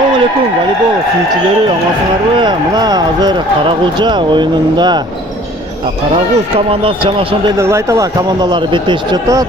Ассалаумалейкум, волейбол сүйүүчүлөрү, амансыңарбы? Мына азыр Карагулжа оюнунда Карагуз командасы жана ошондой эле Ылайтала командалары беттешип жатат.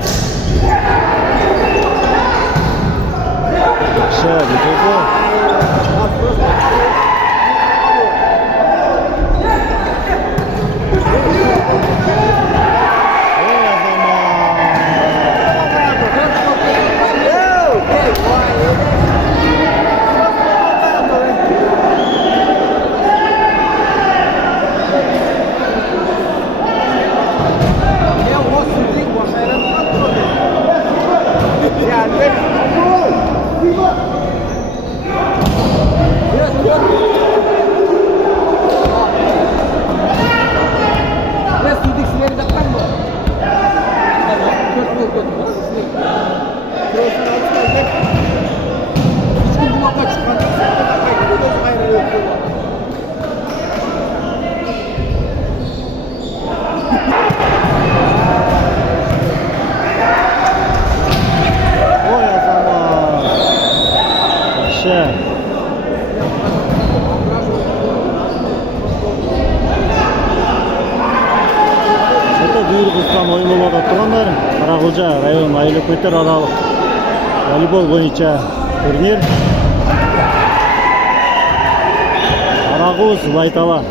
Буйругуздан оюн болуп аткандар. Карагулжа район айыл-өкмөттөр аралык волейбол боюнча турнир. Карагуз Ылайтала.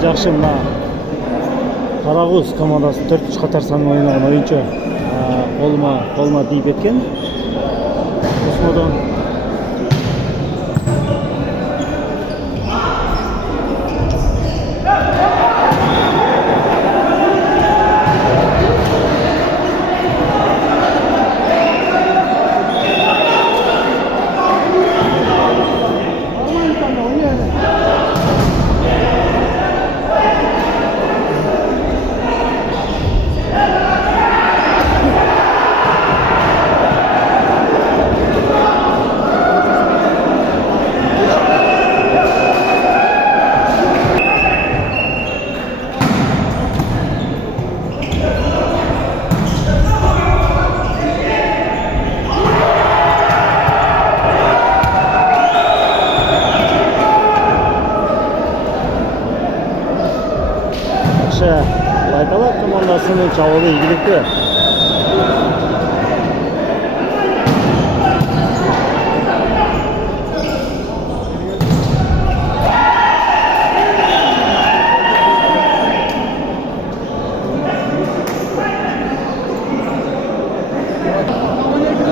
Жакшы, мына Карагуз командасы 4-3 катар сан ойнаган оюнчу колума тийип кеткен. Космодон Ылайтала командасынын чабуулу ийгиликтүү.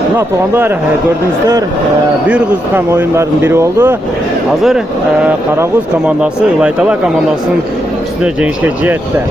Мына туугандар, көрдүңүздөр, буйругузган оюндардын бири болду. Азыр Карагуз командасы Ылайтала командасынын үстүнө жеңишке жетти.